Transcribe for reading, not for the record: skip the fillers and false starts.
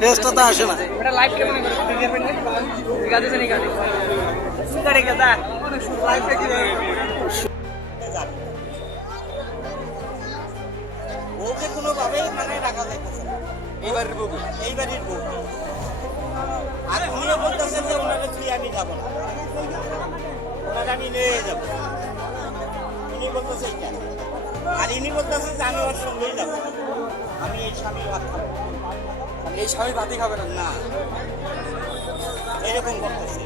ফেসটা তো আসে না। ওকে কোনোভাবেই মানে রাখা যাইতেছে না। এইবারের বউ, এইবারের বউ। আর উনিও বলতেছেন যে ওনাকে তুই আমি যাবো না, ওনাকে আমি নিয়ে যাবো। ইনি বলতেছে এইটা, আর ইনি বলতেছে যে আমি ওর সঙ্গেই যাবো। আমি এই স্বামী ভাত খাবো, এই স্বামী ভাতই খাবে না, না এরকম করতেছে।